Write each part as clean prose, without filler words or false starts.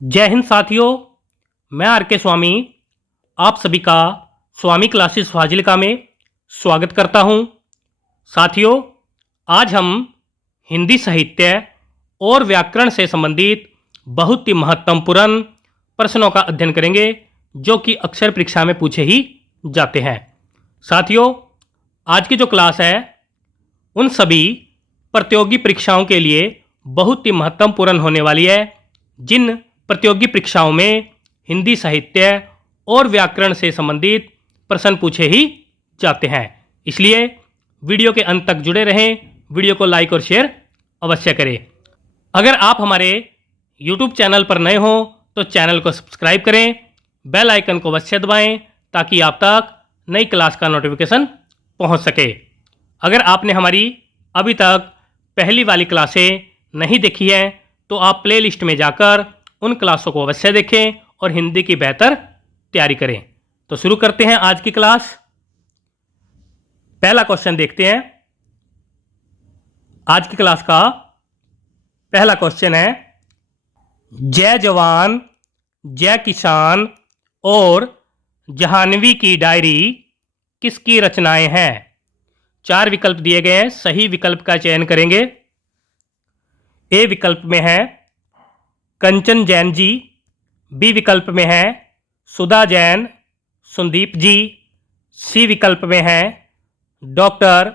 जय हिंद साथियों। मैं आर के स्वामी आप सभी का स्वामी क्लासेस फाजिलका में स्वागत करता हूं। साथियों, आज हम हिंदी साहित्य और व्याकरण से संबंधित बहुत ही महत्वपूर्ण प्रश्नों का अध्ययन करेंगे जो कि अक्सर परीक्षा में पूछे ही जाते हैं। साथियों, आज की जो क्लास है उन सभी प्रतियोगी परीक्षाओं के लिए बहुत ही महत्वपूर्ण होने वाली है जिन प्रतियोगी परीक्षाओं में हिंदी साहित्य और व्याकरण से संबंधित प्रश्न पूछे ही जाते हैं। इसलिए वीडियो के अंत तक जुड़े रहें, वीडियो को लाइक और शेयर अवश्य करें। अगर आप हमारे YouTube चैनल पर नए हो तो चैनल को सब्सक्राइब करें, बेल आइकन को अवश्य दबाएं ताकि आप तक नई क्लास का नोटिफिकेशन पहुंच सके। अगर आपने हमारी अभी तक पहली वाली क्लासें नहीं देखी हैं तो आप प्लेलिस्ट में जाकर उन क्लासों को अवश्य देखें और हिंदी की बेहतर तैयारी करें। तो शुरू करते हैं आज की क्लास। पहला क्वेश्चन देखते हैं। आज की क्लास का पहला क्वेश्चन है, जय जवान जय किसान और जहानवी की डायरी किसकी रचनाएं हैं? 4 विकल्प दिए गए हैं, सही विकल्प का चयन करेंगे। ए विकल्प में है कंचन जैन जी, बी विकल्प में है सुधा जैन सुंदीप जी, सी विकल्प में है डॉक्टर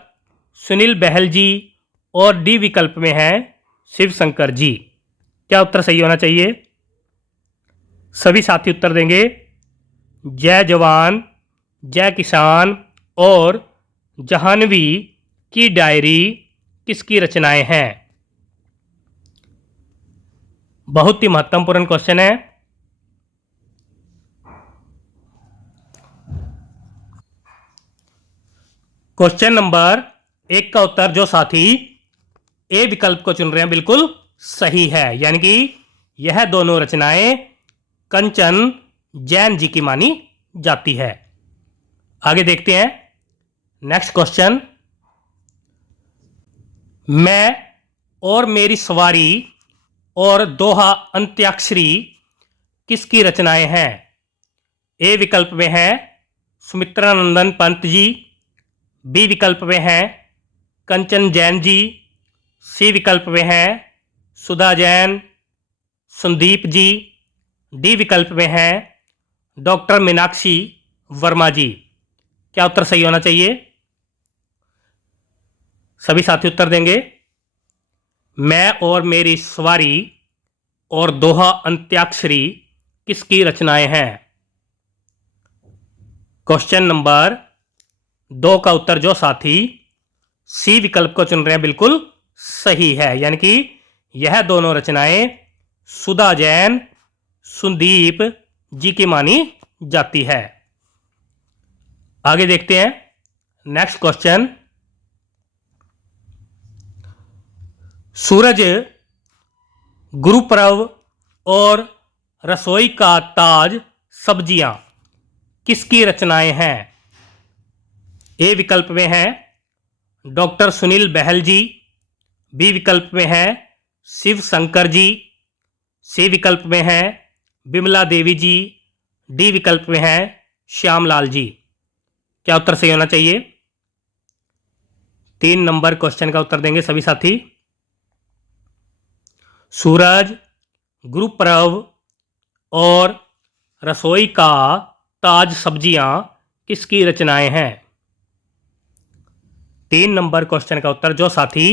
सुनील बहल जी और डी विकल्प में है शिव शंकर जी। क्या उत्तर सही होना चाहिए? सभी साथी उत्तर देंगे। जय जवान जय किसान और जहानवी की डायरी किसकी रचनाएं हैं? बहुत ही महत्वपूर्ण क्वेश्चन है। क्वेश्चन नंबर 1 का उत्तर जो साथी ए विकल्प को चुन रहे हैं बिल्कुल सही है, यानी कि यह दोनों रचनाएं कंचन जैन जी की मानी जाती है। आगे देखते हैं नेक्स्ट क्वेश्चन। मैं और मेरी सवारी और दोहा अंत्याक्षरी किसकी रचनाएं हैं? ए विकल्प में है सुमित्रानंदन पंत जी, बी विकल्प में है कंचन जैन जी, सी विकल्प में है सुधा जैन सुंदीप जी, डी विकल्प में है डॉक्टर मीनाक्षी वर्मा जी। क्या उत्तर सही होना चाहिए? सभी साथी उत्तर देंगे। मैं और मेरी सवारी और दोहा अंत्याक्षरी किसकी रचनाएं हैं? क्वेश्चन नंबर 2 का उत्तर जो साथी सी विकल्प को चुन रहे हैं बिल्कुल सही है, यानी कि यह दोनों रचनाएं सुधा जैन सुंदीप जी की मानी जाती है। आगे देखते हैं नेक्स्ट क्वेश्चन। सूरज, गुरुपर्व और रसोई का ताज सब्जियां किसकी रचनाएं हैं? ए विकल्प में है डॉक्टर सुनील बहल जी, बी विकल्प में है शिव शंकर जी, सी विकल्प में है बिमला देवी जी, डी विकल्प में है श्यामलाल जी। क्या उत्तर सही होना चाहिए? 3 नंबर क्वेश्चन का उत्तर देंगे सभी साथी। सूरज, गुरुपर्व और रसोई का ताज सब्जियां किसकी रचनाएं हैं? 3 नंबर क्वेश्चन का उत्तर जो साथी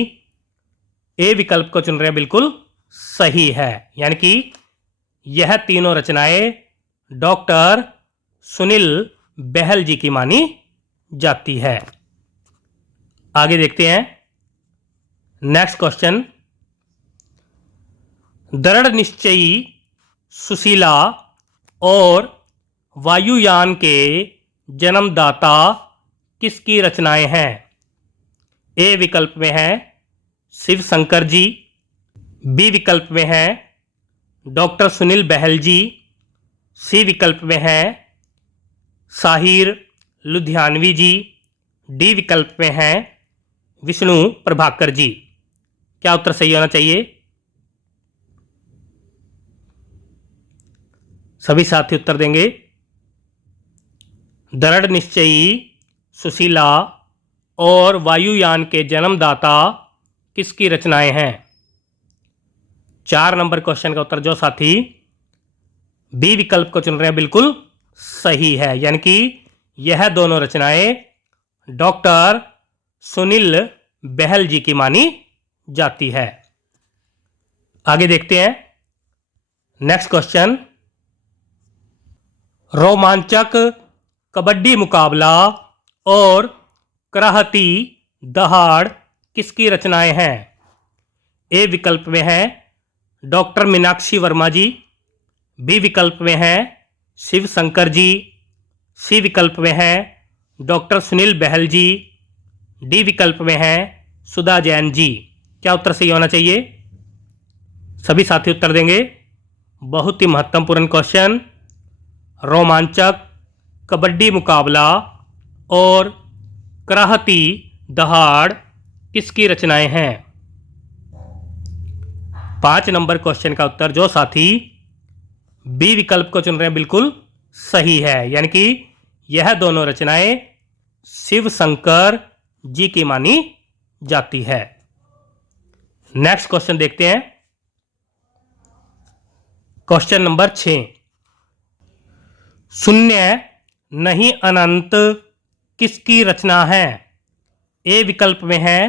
ए विकल्प को चुन रहे हैं बिल्कुल सही है, यानी कि यह तीनों रचनाएं डॉक्टर सुनील बहल जी की मानी जाती है। आगे देखते हैं नेक्स्ट क्वेश्चन। दृढ़ निश्चयी, सुशीला और वायुयान के जन्मदाता किसकी रचनाएं हैं? ए विकल्प में है शिव शंकर जी, बी विकल्प में है डॉक्टर सुनील बहल जी, सी विकल्प में है साहिर लुधियानवी जी, डी विकल्प में है विष्णु प्रभाकर जी। क्या उत्तर सही होना चाहिए? सभी साथी उत्तर देंगे। दृढ़ निश्चयी, सुशीला और वायुयान के जन्मदाता किसकी रचनाएं हैं? 4 नंबर क्वेश्चन का उत्तर जो साथी बी विकल्प को चुन रहे हैं बिल्कुल सही है, यानी कि यह दोनों रचनाएं डॉक्टर सुनील बहल जी की मानी जाती है। आगे देखते हैं नेक्स्ट क्वेश्चन। रोमांचक कबड्डी मुकाबला और कराहती दहाड़ किसकी रचनाएं हैं? ए विकल्प में है डॉक्टर मीनाक्षी वर्मा जी, बी विकल्प में है शिव शंकर जी, सी विकल्प में है डॉक्टर सुनील बहल जी, डी विकल्प में है सुधा जैन जी। क्या उत्तर सही होना चाहिए? सभी साथी उत्तर देंगे। बहुत ही महत्वपूर्ण क्वेश्चन। रोमांचक कबड्डी मुकाबला और कराहती दहाड़ किसकी रचनाएं हैं? 5 नंबर क्वेश्चन का उत्तर जो साथी बी विकल्प को चुन रहे हैं बिल्कुल सही है, यानी कि यह दोनों रचनाएं शिव शंकर जी की मानी जाती है। नेक्स्ट क्वेश्चन देखते हैं। Question number 6। शून्य नहीं अनंत किसकी रचना है? ए विकल्प में है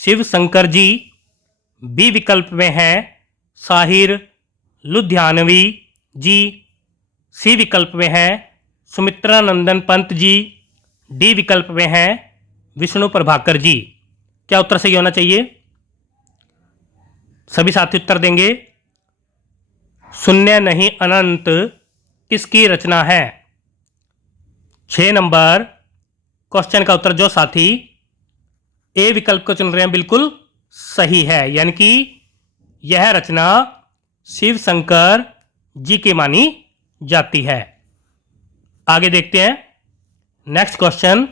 शिव शंकर जी, बी विकल्प में है साहिर लुधियानवी जी, सी विकल्प में है सुमित्रा नंदन पंत जी, डी विकल्प में है विष्णु प्रभाकर जी। क्या उत्तर सही होना चाहिए? सभी साथी उत्तर देंगे। शून्य नहीं अनंत किसकी रचना है? 6 नंबर क्वेश्चन का उत्तर जो साथी ए विकल्प को चुन रहे हैं बिल्कुल सही है, यानी कि यह रचना शिव शंकर जी की मानी जाती है। आगे देखते हैं नेक्स्ट क्वेश्चन।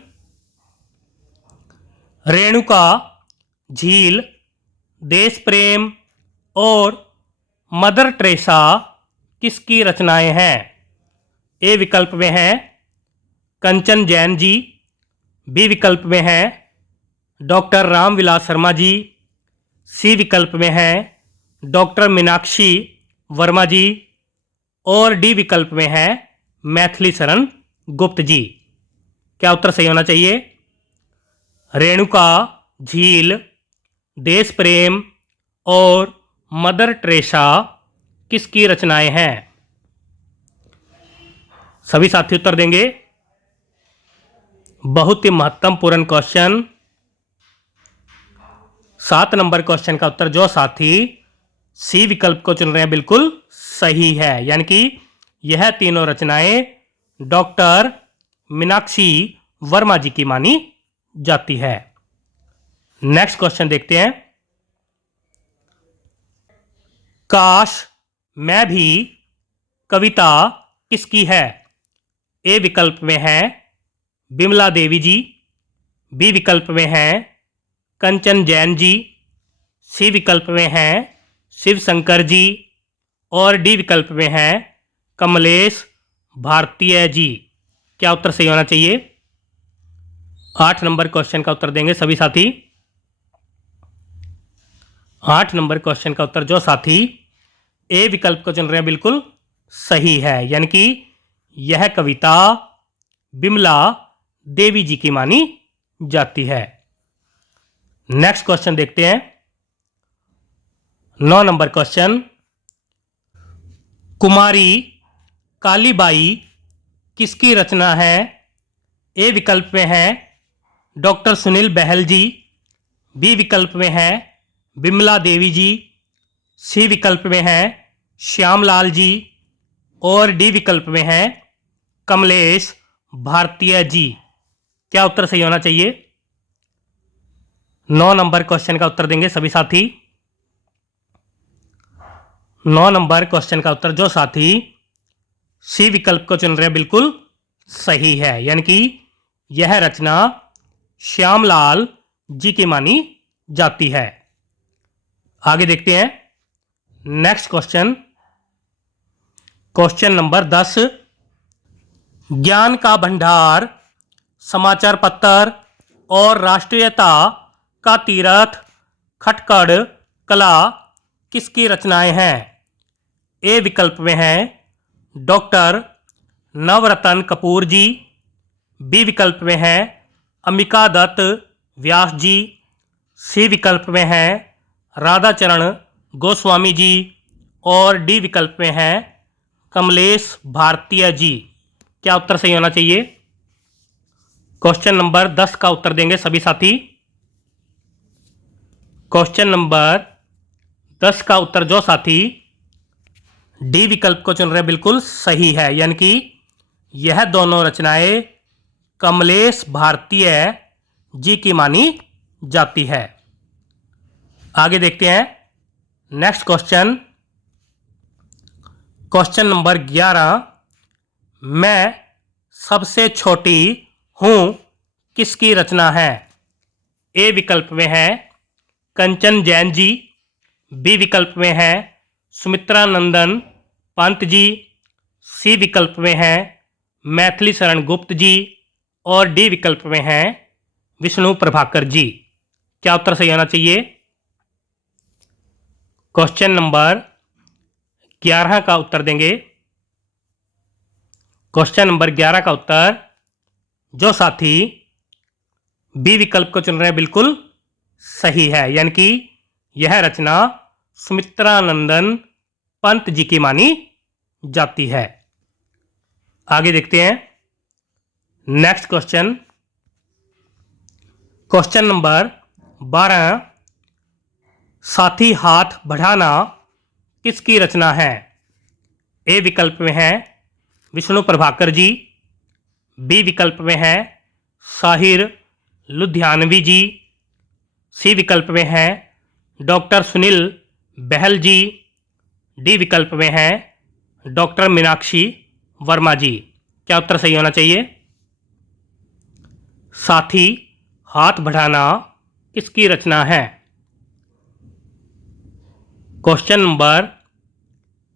रेणुका, झील, देश प्रेम और मदर टेरेसा किसकी रचनाएं हैं? ए विकल्प में है कंचन जैन जी, बी विकल्प में है डॉक्टर रामविलास शर्मा जी, सी विकल्प में है डॉक्टर मीनाक्षी वर्मा जी और डी विकल्प में है मैथिली शरण गुप्त जी। क्या उत्तर सही होना चाहिए? रेणुका, झील, देश प्रेम और मदर टेरेसा किसकी रचनाएं हैं? सभी साथी उत्तर देंगे। बहुत ही महत्वपूर्ण क्वेश्चन। 7 नंबर क्वेश्चन का उत्तर जो साथी सी विकल्प को चुन रहे हैं बिल्कुल सही है, यानी कि यह तीनों रचनाएं डॉक्टर मीनाक्षी वर्मा जी की मानी जाती है। नेक्स्ट क्वेश्चन देखते हैं। काश मैं भी कविता किसकी है? ए विकल्प में है बिमला देवी जी, बी विकल्प में है कंचन जैन जी, सी विकल्प में है शिव शंकर जी और डी विकल्प में है कमलेश भारतीय जी। क्या उत्तर सही होना चाहिए? 8 नंबर क्वेश्चन का उत्तर देंगे सभी साथी। 8 नंबर क्वेश्चन का उत्तर जो साथी ए विकल्प को चुन रहे हैं बिल्कुल सही है, यानी कि यह कविता बिमला देवी जी की मानी जाती है। नेक्स्ट क्वेश्चन देखते हैं। 9 नंबर क्वेश्चन। कुमारी कालीबाई किसकी रचना है? ए विकल्प में है डॉक्टर सुनील बहल जी, बी विकल्प में है बिमला देवी जी, सी विकल्प में है श्यामलाल जी और डी विकल्प में है कमलेश भारतीय जी। क्या उत्तर सही होना चाहिए? 9 नंबर क्वेश्चन का उत्तर देंगे सभी साथी। 9 नंबर क्वेश्चन का उत्तर जो साथी सी विकल्प को चुन रहे हैं बिल्कुल सही है, यानी कि यह रचना श्यामलाल जी की मानी जाती है। आगे देखते हैं नेक्स्ट क्वेश्चन। क्वेश्चन नंबर 10, ज्ञान का भंडार, समाचार पत्र और राष्ट्रीयता का तीरथ, खटकड़ कला किसकी रचनाएं हैं? ए विकल्प में हैं डॉक्टर नवरतन कपूर जी, बी विकल्प में हैं अंबिका दत्त व्यास जी, सी विकल्प में हैं राधाचरण गोस्वामी जी और डी विकल्प में हैं कमलेश भारतीय जी। क्या उत्तर सही होना चाहिए? क्वेश्चन नंबर 10 का उत्तर देंगे सभी साथी। क्वेश्चन नंबर 10 का उत्तर जो साथी डी विकल्प को चुन रहे बिल्कुल सही है, यानी कि यह दोनों रचनाएं कमलेश भारतीय जी की मानी जाती है। आगे देखते हैं नेक्स्ट क्वेश्चन। क्वेश्चन नंबर 11, मैं सबसे छोटी हूं किसकी रचना है? ए विकल्प में है कंचन जैन जी, बी विकल्प में है सुमित्रा नंदन पंत जी, सी विकल्प में है मैथिली शरण गुप्त जी और डी विकल्प में है विष्णु प्रभाकर जी। क्या उत्तर सही होना चाहिए? क्वेश्चन नंबर 11 का उत्तर देंगे। क्वेश्चन नंबर 11 का उत्तर जो साथी बी विकल्प को चुन रहे हैं बिल्कुल सही है, यानी कि यह रचना सुमित्रा नंदन पंत जी की मानी जाती है। आगे देखते हैं नेक्स्ट क्वेश्चन। क्वेश्चन नंबर 12, साथी हाथ बढ़ाना किसकी रचना है? ए विकल्प में है विष्णु प्रभाकर जी, बी विकल्प में है साहिर लुधियानवी जी, सी विकल्प में है डॉक्टर सुनील बहल जी, डी विकल्प में है डॉक्टर मीनाक्षी वर्मा जी। क्या उत्तर सही होना चाहिए? साथी हाथ बढ़ाना किसकी रचना है? क्वेश्चन नंबर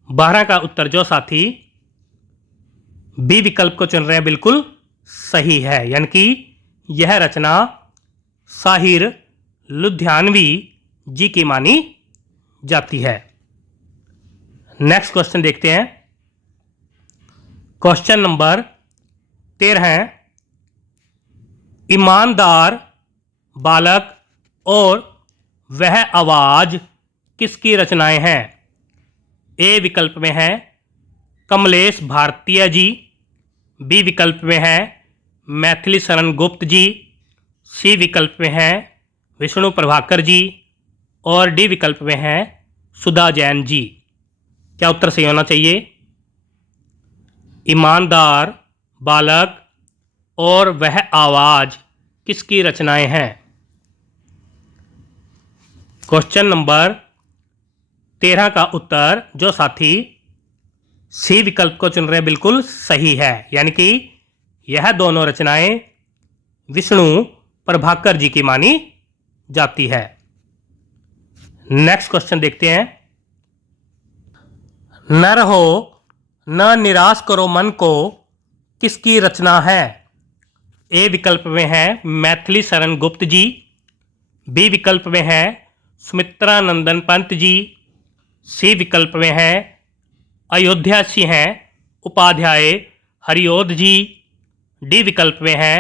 12 का उत्तर जो साथी बी विकल्प को चुन रहे हैं बिल्कुल सही है, यानी कि यह रचना साहिर लुधियानवी जी की मानी जाती है। नेक्स्ट क्वेश्चन देखते हैं। क्वेश्चन नंबर 13, ईमानदार बालक और वह आवाज किसकी रचनाएं हैं? ए विकल्प में है कमलेश भारतीय जी, बी विकल्प में है मैथिली शरण गुप्त जी, सी विकल्प में है विष्णु प्रभाकर जी और डी विकल्प में है सुधा जैन जी। क्या उत्तर सही होना चाहिए? ईमानदार बालक और वह आवाज किसकी रचनाएं हैं? क्वेश्चन नंबर 13 का उत्तर जो साथी सी विकल्प को चुन रहे हैं बिल्कुल सही है, यानी कि यह दोनों रचनाएं विष्णु प्रभाकर जी की मानी जाती है। नेक्स्ट क्वेश्चन देखते हैं। न रहो न निराश करो मन को किसकी रचना है? ए विकल्प में है मैथिली शरण गुप्त जी, बी विकल्प में है सुमित्रा नंदन पंत जी, सी विकल्प में है अयोध्या सिंह उपाध्याय हरिओध जी, डी विकल्प में है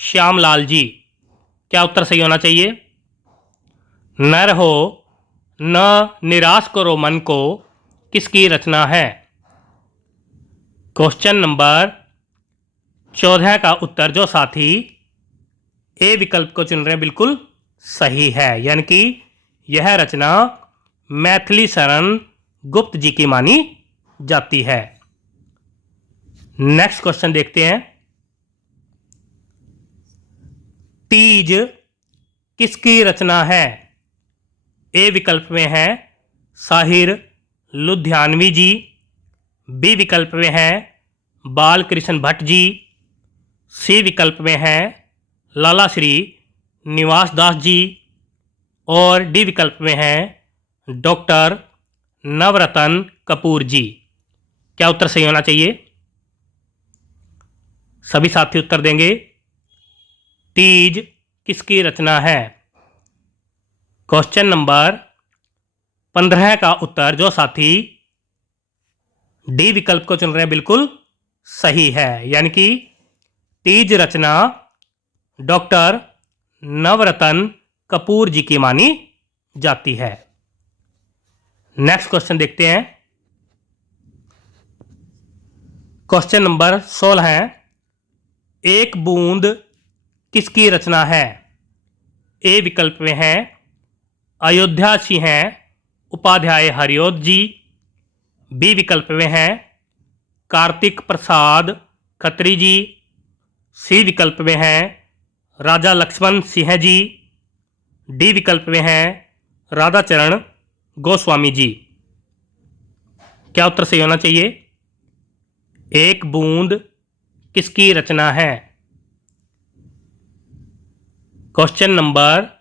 श्यामलाल जी। क्या उत्तर सही होना चाहिए? न रहो न निराश करो मन को किसकी रचना है? क्वेश्चन नंबर 14 का उत्तर जो साथी ए विकल्प को चुन रहे हैं बिल्कुल सही है, यानी कि यह रचना मैथिली शरण गुप्त जी की मानी जाती है। नेक्स्ट क्वेश्चन देखते हैं। तीज किसकी रचना है? ए विकल्प में है साहिर लुधियानवी जी, बी विकल्प में है बाल कृष्ण भट्ट जी, सी विकल्प में है लाला श्री निवास दास जी और डी विकल्प में है डॉक्टर नवरतन कपूर जी। क्या उत्तर सही होना चाहिए? सभी साथी उत्तर देंगे। तीज किसकी रचना है? क्वेश्चन नंबर 15 का उत्तर जो साथी डी विकल्प को चुन रहे हैं बिल्कुल सही है, यानी कि तीज रचना डॉक्टर नवरत्न कपूर जी की मानी जाती है। नेक्स्ट क्वेश्चन देखते हैं। क्वेश्चन नंबर 16 है, एक बूंद किसकी रचना है? ए विकल्प में है अयोध्या सिंह उपाध्याय हरिओद जी, बी विकल्प में है कार्तिक प्रसाद खत्री जी, सी विकल्प में है राजा लक्ष्मण सिंह जी, डी विकल्प में है राधाचरण गोस्वामी जी। क्या उत्तर सही होना चाहिए? एक बूंद किसकी रचना है? क्वेश्चन नंबर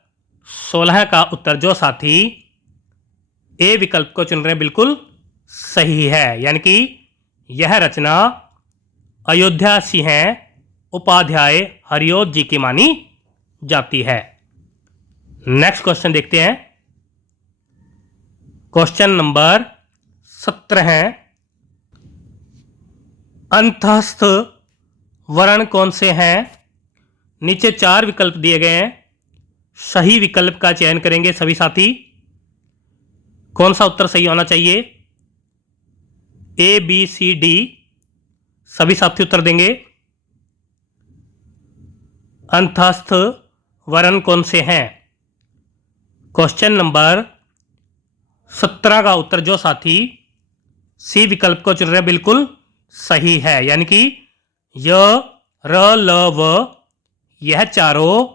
16 का उत्तर जो साथी ए विकल्प को चुन रहे हैं बिल्कुल सही है, यानी कि यह रचना अयोध्या सिंह उपाध्याय हरिओद जी की मानी जाती है। नेक्स्ट क्वेश्चन देखते हैं। क्वेश्चन नंबर 17 है, अंतस्थ वर्ण कौन से हैं? नीचे 4 विकल्प दिए गए हैं, सही विकल्प का चयन करेंगे सभी साथी। कौन सा उत्तर सही होना चाहिए? ए बी सी डी, सभी साथी उत्तर देंगे। अंतस्थ वर्ण कौन से हैं? क्वेश्चन नंबर 17 का उत्तर जो साथी सी विकल्प को चुन रहे हैं बिल्कुल सही है, यानी कि य र ल व यह चारों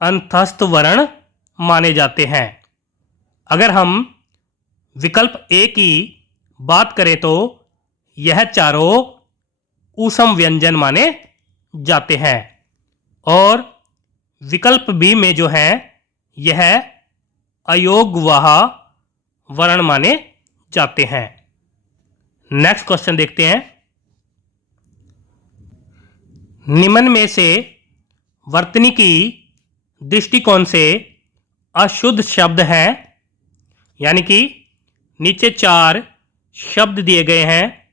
अंतस्थ वर्ण माने जाते हैं। अगर हम विकल्प ए की बात करें तो यह चारों ऊष्म व्यंजन माने जाते हैं, और विकल्प बी में जो है यह अयोगवाह वर्ण माने जाते हैं। नेक्स्ट क्वेश्चन देखते हैं। निम्न में से वर्तनी की दृष्टिकोण से अशुद्ध शब्द है, यानी कि नीचे 4 शब्द दिए गए हैं,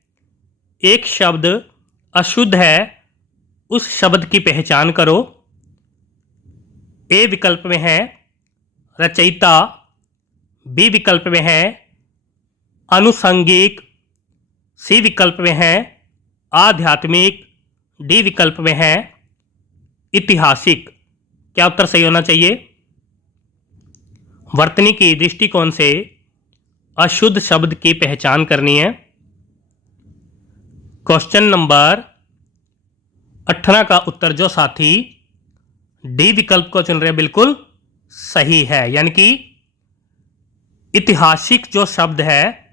एक शब्द अशुद्ध है, उस शब्द की पहचान करो। ए विकल्प में है रचयिता, बी विकल्प में है अनुसंगिक, सी विकल्प में है आध्यात्मिक, डी विकल्प में है ऐतिहासिक। क्या उत्तर सही होना चाहिए? वर्तनी की दृष्टिकोण से अशुद्ध शब्द की पहचान करनी है। क्वेश्चन नंबर 18 का उत्तर जो साथी डी विकल्प को चुन रहे बिल्कुल सही है, यानी कि ऐतिहासिक जो शब्द है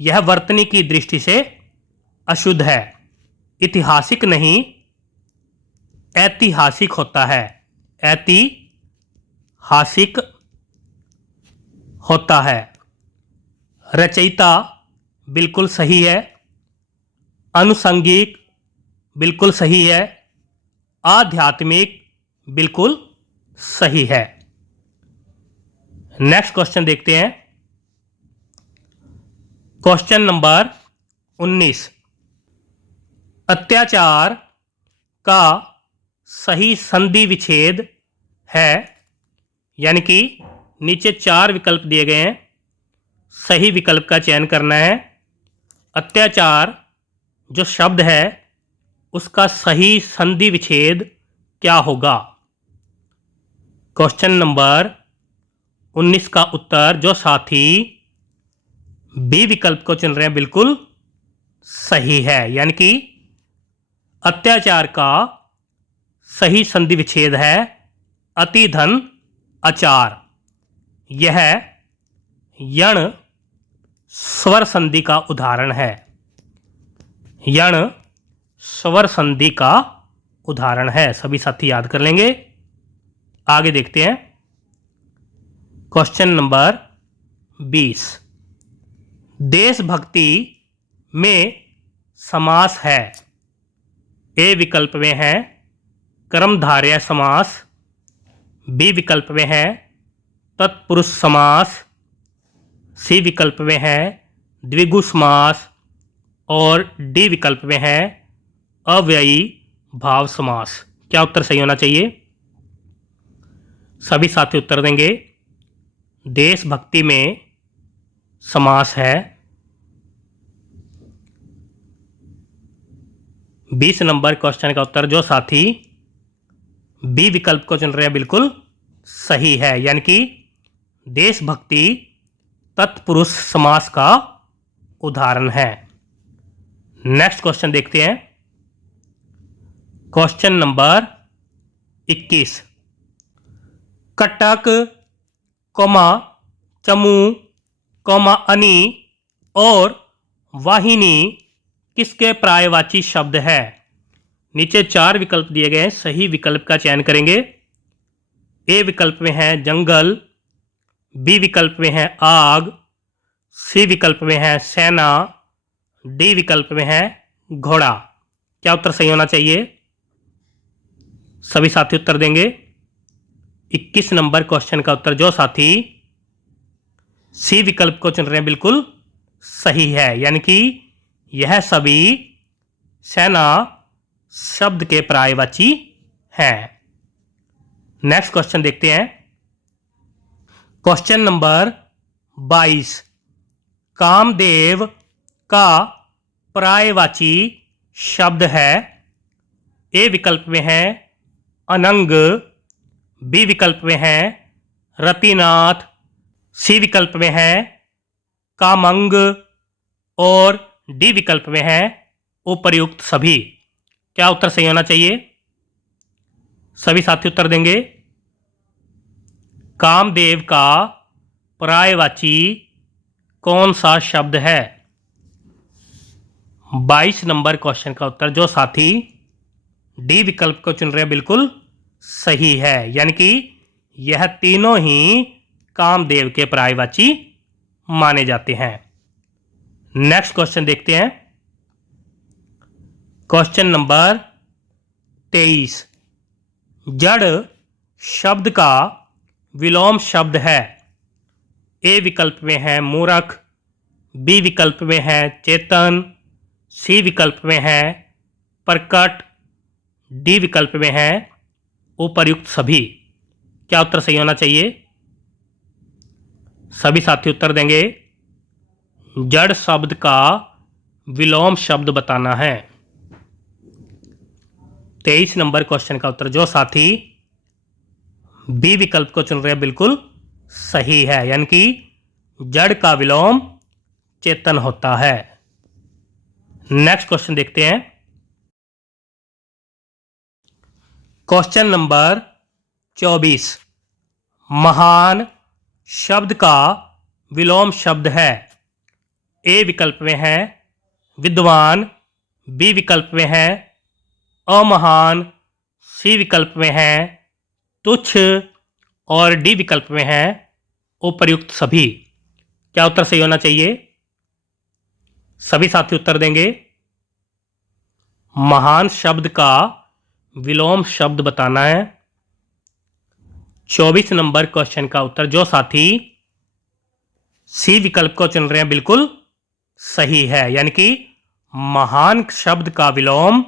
यह वर्तनी की दृष्टि से अशुद्ध है। ऐतिहासिक नहीं, ऐतिहासिक होता है, ऐतिहासिक होता है। रचयिता बिल्कुल सही है, अनुसंगिक बिल्कुल सही है, आध्यात्मिक बिल्कुल सही है। नेक्स्ट क्वेश्चन देखते हैं। क्वेश्चन नंबर 19, अत्याचार का सही संधि विच्छेद है, यानी कि नीचे 4 विकल्प दिए गए हैं, सही विकल्प का चयन करना है। अत्याचार जो शब्द है उसका सही संधि विच्छेद क्या होगा? क्वेश्चन नंबर 19 का उत्तर जो साथी बी विकल्प को चुन रहे हैं बिल्कुल सही है, यानी कि अत्याचार का सही संधि विच्छेद है अति धन आचार। यह यण स्वर संधि का उदाहरण है, यण स्वर संधि का उदाहरण है। सभी साथी याद कर लेंगे। आगे देखते हैं। क्वेश्चन नंबर 20, देशभक्ति में समास है? ए विकल्प में है कर्मधारय समास, बी विकल्प में है तत्पुरुष समास, सी विकल्प में है द्विगु समास और डी विकल्प में है अव्ययी भाव समास। क्या उत्तर सही होना चाहिए? सभी साथी उत्तर देंगे। देशभक्ति में समास है। 20 नंबर क्वेश्चन का उत्तर जो साथी बी विकल्प को चुन रहे हैं बिल्कुल सही है, यानी कि देशभक्ति तत्पुरुष समास का उदाहरण है। नेक्स्ट क्वेश्चन देखते हैं। Question number 21। कटक, चमू, अनि और वाहिनी किसके पर्यायवाची शब्द है? नीचे 4 विकल्प दिए गए हैं, सही विकल्प का चयन करेंगे। ए विकल्प में है जंगल, बी विकल्प में है आग, सी विकल्प में है सेना, डी विकल्प में है घोड़ा। क्या उत्तर सही होना चाहिए? सभी साथी उत्तर देंगे। 21 नंबर क्वेश्चन का उत्तर जो साथी सी विकल्प को चुन रहे हैं बिल्कुल सही है, यानी कि यह सभी सेना शब्द के पर्यायवाची हैं। नेक्स्ट क्वेश्चन देखते हैं। Question number 22। कामदेव का पर्यायवाची शब्द है? ए विकल्प में है अनंग, बी विकल्प में है रतिनाथ, सी विकल्प में है कामंग और डी विकल्प में है उपर्युक्त सभी। क्या उत्तर सही होना चाहिए? सभी साथी उत्तर देंगे। कामदेव का पर्यायवाची कौन सा शब्द है? 22 नंबर क्वेश्चन का उत्तर जो साथी डी विकल्प को चुन रहे हैं बिल्कुल सही है, यानी कि यह तीनों ही कामदेव के पर्यायवाची माने जाते हैं। नेक्स्ट क्वेश्चन देखते हैं। Question number 23। जड़ शब्द का विलोम शब्द है? ए विकल्प में है मूर्ख, बी विकल्प में है चेतन, सी विकल्प में है प्रकट, डी विकल्प में है उपर्युक्त सभी। क्या उत्तर सही होना चाहिए? सभी साथी उत्तर देंगे। जड़ शब्द का विलोम शब्द बताना है। 23 नंबर क्वेश्चन का उत्तर जो साथी बी विकल्प को चुन रहे हैं बिल्कुल सही है, यानी कि जड़ का विलोम चेतन होता है। नेक्स्ट क्वेश्चन देखते हैं। Question number 24। महान शब्द का विलोम शब्द है? ए विकल्प में है विद्वान, बी विकल्प में है अमहान, सी विकल्प में है तुच्छ और डी विकल्प में है उपर्युक्त सभी। क्या उत्तर सही होना चाहिए? सभी साथी उत्तर देंगे। महान शब्द का विलोम शब्द बताना है। 24 नंबर क्वेश्चन का उत्तर जो साथी सी विकल्प को चुन रहे हैं बिल्कुल सही है, यानी कि महान शब्द का विलोम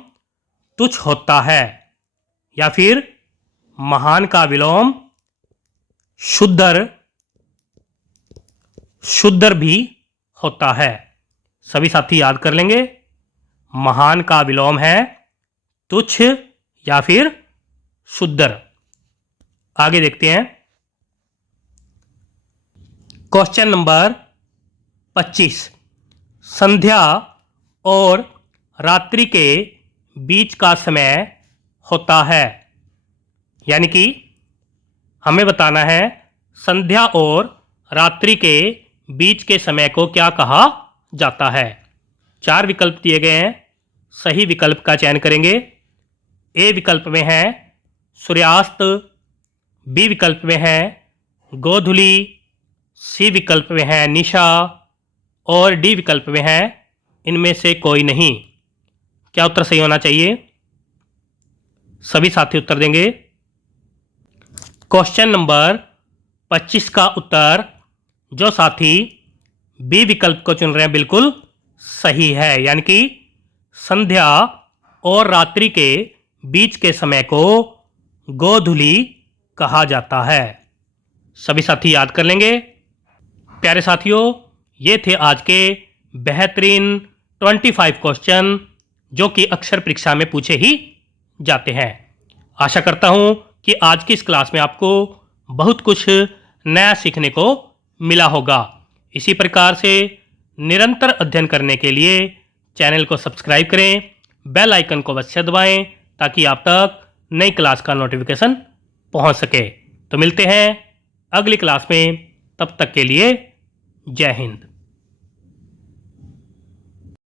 तुच्छ होता है या फिर महान का विलोम शुद्धर भी होता है। सभी साथी याद कर लेंगे। महान का विलोम है तुच्छ या फिर शुद्धर। आगे देखते हैं। Question number 25। संध्या और रात्रि के बीच का समय होता है, यानी कि हमें बताना है संध्या और रात्रि के बीच के समय को क्या कहा जाता है। 4 विकल्प दिए गए हैं, सही विकल्प का चयन करेंगे। ए विकल्प में है सूर्यास्त, बी विकल्प में है गोधूली, सी विकल्प में है निशा और डी विकल्प में है इनमें से कोई नहीं। क्या उत्तर सही होना चाहिए? सभी साथी उत्तर देंगे। क्वेश्चन नंबर 25 का उत्तर जो साथी बी विकल्प को चुन रहे हैं बिल्कुल सही है, यानी कि संध्या और रात्रि के बीच के समय को गोधूली कहा जाता है। सभी साथी याद कर लेंगे। प्यारे साथियों, ये थे आज के बेहतरीन 25 क्वेश्चन जो कि अक्सर परीक्षा में पूछे ही जाते हैं। आशा करता हूं कि आज की इस क्लास में आपको बहुत कुछ नया सीखने को मिला होगा। इसी प्रकार से निरंतर अध्ययन करने के लिए चैनल को सब्सक्राइब करें, बेल आइकन को अवश्य दबाएं ताकि आप तक नई क्लास का नोटिफिकेशन पहुंच सके। तो मिलते हैं अगली क्लास में, तब तक के लिए जय हिंद।